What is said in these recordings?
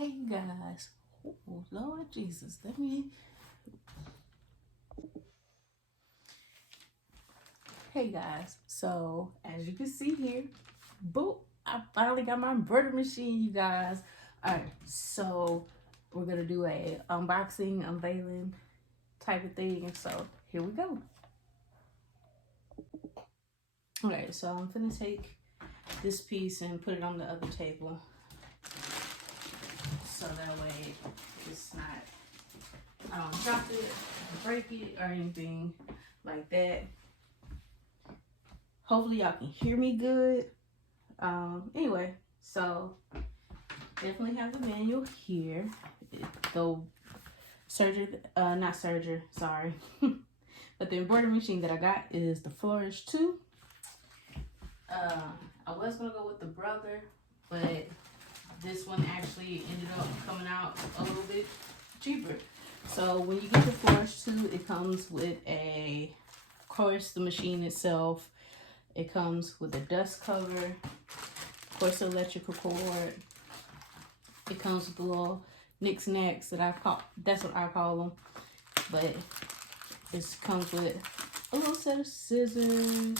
Hey guys, oh Lord Jesus, let me. Hey guys, so as you can see here, boop, I finally got my embroidery machine, you guys. All right, so we're gonna do a unboxing, unveiling type of thing. So here we go. Okay, so I'm gonna take this piece and put it on the other table, so that way it's not, I don't drop it, break it, or anything like that. Hopefully y'all can hear me good. Anyway, so definitely have the manual here. The sorry. But the embroidery machine that I got is the Flourish 2. I was gonna go with the Brother, but this one actually ended up coming out a little bit cheaper. So when you get the Flourish 2, it comes with of course, the machine itself. It comes with a dust cover, of course, the electrical cord. It comes with the little knicks-knacks that's what I call them. But it comes with a little set of scissors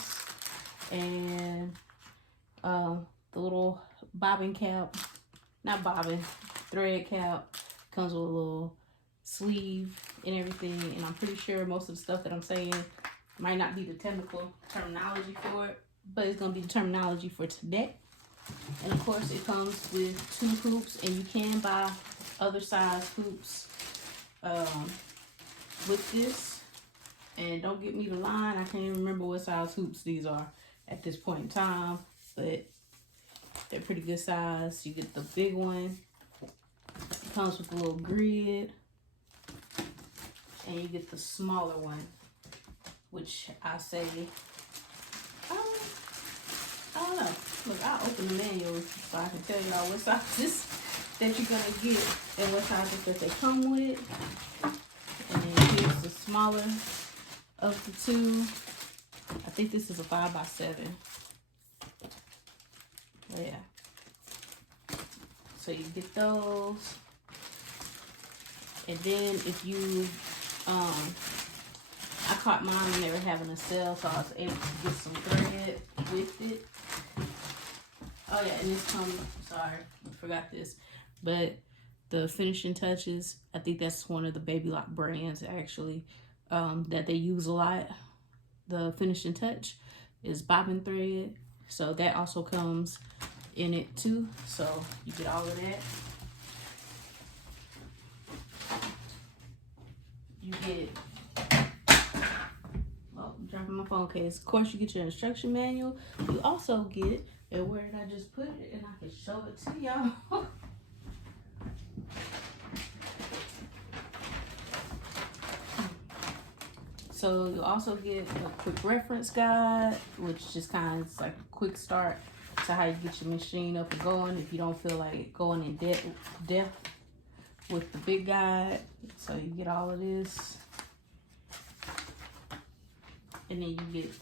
and the little bobbin cap, thread cap. Comes with a little sleeve and everything. And I'm pretty sure most of the stuff that I'm saying might not be the technical terminology for it, but it's gonna be the terminology for today. And of course, it comes with 2 hoops, and you can buy other size hoops with this. And don't get me the line, I can't even remember what size hoops these are at this point in time, but they're pretty good size. You get the big one, it comes with a little grid, and you get the smaller one, which I say, I don't know. Look, I'll open the manual so I can tell y'all what sizes that you're gonna get and what sizes that they come with. And then here's the smaller of the 2. I think this is a 5x7. Yeah. So you get those. And then if you, I caught mine when they were having a sale, so I was able to get some thread with it. Oh yeah, and this comes, sorry, I forgot this, but the finishing touches, I think that's one of the Baby Lock brands actually, that they use a lot. The finishing touch is bobbin thread, so that also comes in it too, so you get all of that. You get, oh, I'm dropping my phone case. Of course, you get your instruction manual. You also get, and where did I just put it? And I can show it to y'all. So you also get a quick reference guide, which just kind of like a quick start to how you get your machine up and going if you don't feel like going in depth with the big guide. So you get all of this. And then you get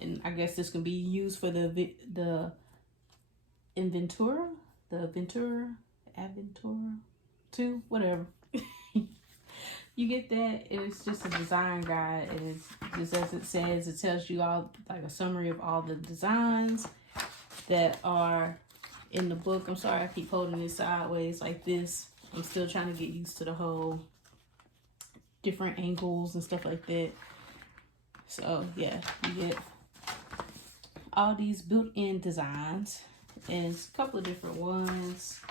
and I guess this can be used for the Aventura 2, whatever. You get that, and it's just a design guide, and it's just as it says, it tells you all, like a summary of all the designs that are in the book. I'm sorry I keep holding it sideways like this. I'm still trying to get used to the whole different angles and stuff like that. So yeah, you get all these built-in designs, and it's a couple of different ones.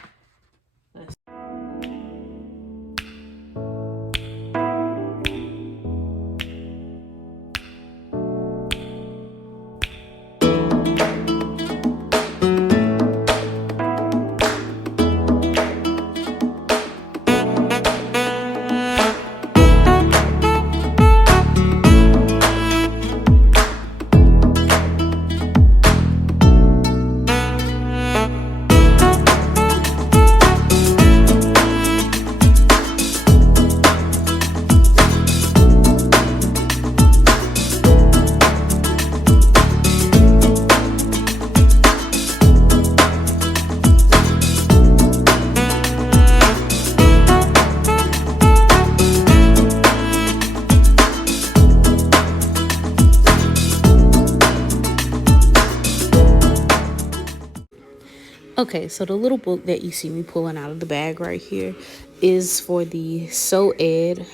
Okay, so the little book that you see me pulling out of the bag right here is for the Sew Ed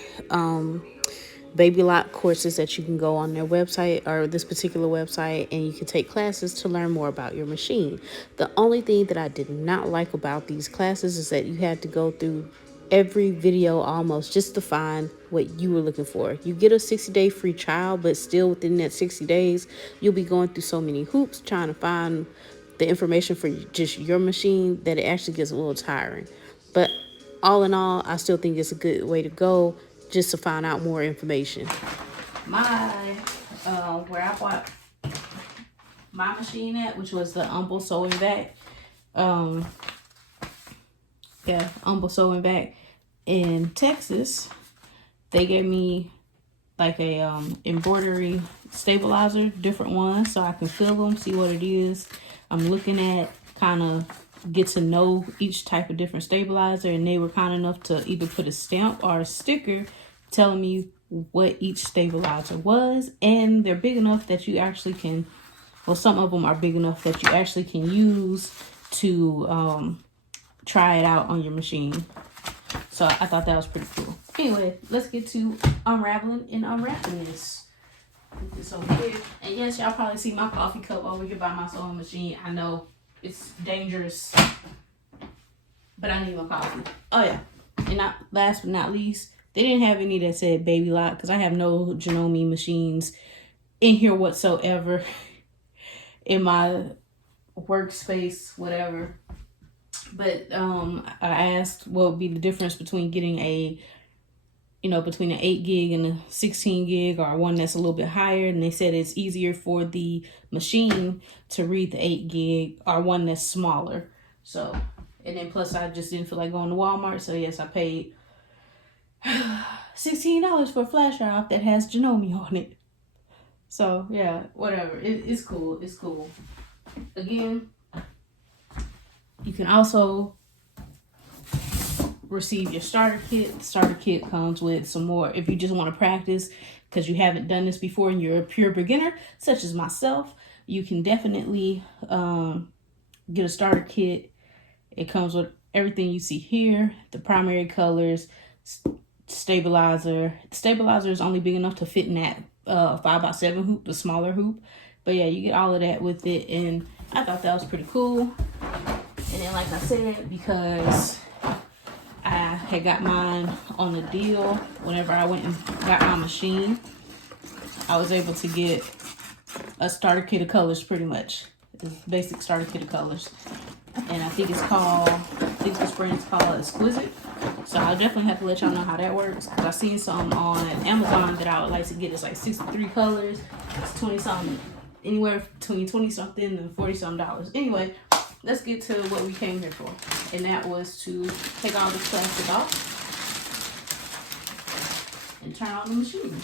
Baby Lock courses that you can go on their website or this particular website, and you can take classes to learn more about your machine. The only thing that I did not like about these classes is that you had to go through every video almost just to find what you were looking for. You get a 60-day free trial, but still within that 60 days, you'll be going through so many hoops trying to find the information for just your machine that it actually gets a little tiring. But all in all, I still think it's a good way to go just to find out more information. Where I bought my machine at, which was the Humble Sewing Back. Humble Sewing Back in Texas. They gave me like a embroidery stabilizer, different ones, so I can feel them, see what it is I'm looking at, kind of get to know each type of different stabilizer. And they were kind enough to either put a stamp or a sticker telling me what each stabilizer was. And they're big enough that you actually can, well, some of them are big enough that you actually can use to try it out on your machine. So I thought that was pretty cool. Anyway, let's get to unraveling and unwrapping this. Put this over here. And yes, y'all probably see my coffee cup over here by my sewing machine. I know it's dangerous, but I need my coffee. Oh yeah, and not last but not least, they didn't have any that said Baby Lock because I have no Janome machines in here whatsoever in my workspace, whatever. But I asked what would be the difference between getting between an 8 gig and a 16 gig or one that's a little bit higher. And they said it's easier for the machine to read the 8 gig or one that's smaller. So, and then plus I just didn't feel like going to Walmart. So yes, I paid $16 for a flash drive that has Janome on it. So yeah, whatever. It's cool. It's cool. Again, you can also receive your starter kit. The starter kit comes with some more if you just want to practice because you haven't done this before and you're a pure beginner such as myself. You can definitely get a starter kit. It comes with everything you see here, the primary colors, stabilizer. The stabilizer is only big enough to fit in that 5x7 hoop, the smaller hoop. But yeah, you get all of that with it, and I thought that was pretty cool. And then like I said, because I had got mine on the deal whenever I went and got my machine, I was able to get a starter kit of colors pretty much. It's basic starter kit of colors. And I think this brand is called Exquisite. So I'll definitely have to let y'all know how that works. Because I've seen some on Amazon that I would like to get. It's like 63 colors. It's 20 something, anywhere between 20 something and 40 something dollars. Anyway, let's get to what we came here for. And that was to take all the plastic off and turn on the machine.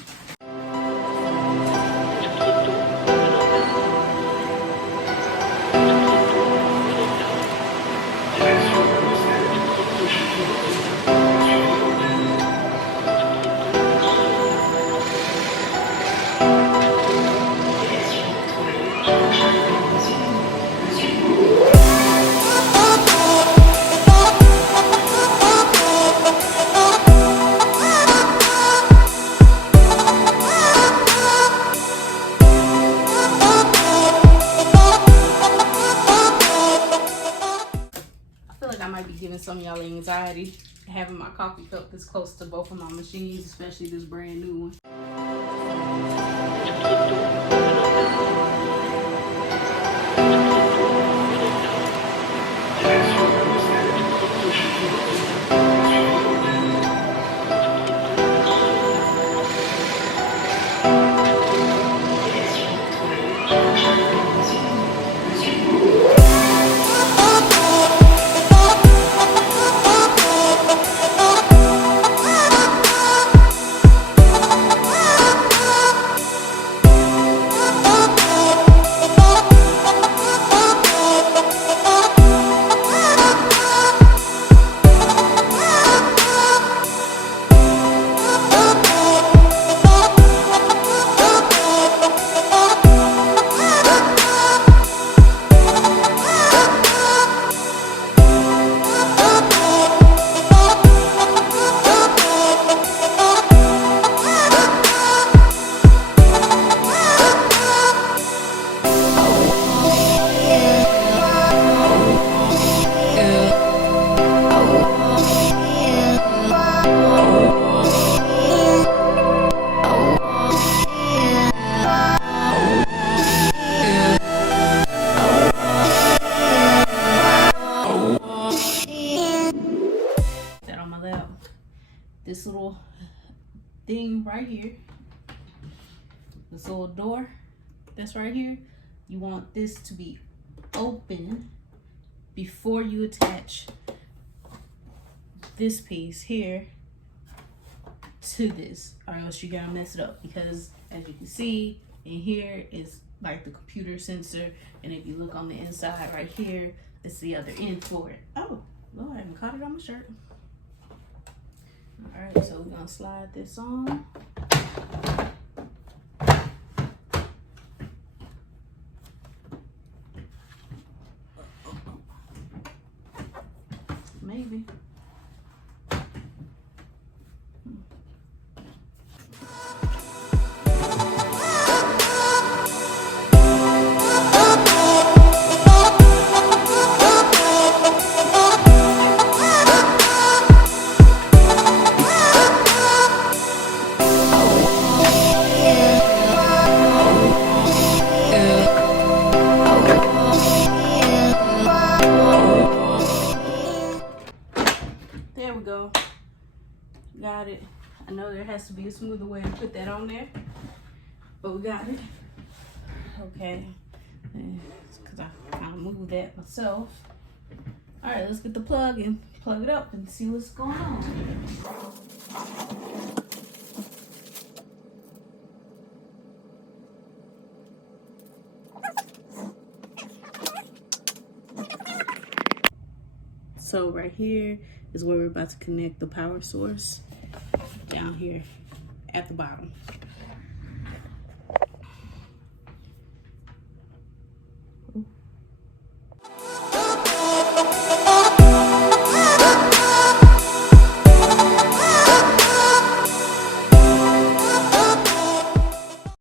Some of y'all anxiety having my coffee cup this close to both of my machines, especially this brand new one. this little thing right here, this little door that's right here, you want this to be open before you attach this piece here to this, or else you're gonna mess it up, because as you can see in here is like the computer sensor, and if you look on the inside right here, it's the other end for it. Oh Lord, I haven't caught it on my shirt. All right, so we're gonna slide this on. Maybe. There we go. Got it. I know there has to be a smoother way to put that on there, but we got it. Okay, because I kind of moved that myself. All right, let's get the plug and plug it up and see what's going on. So right here is where we're about to connect the power source, down here at the bottom.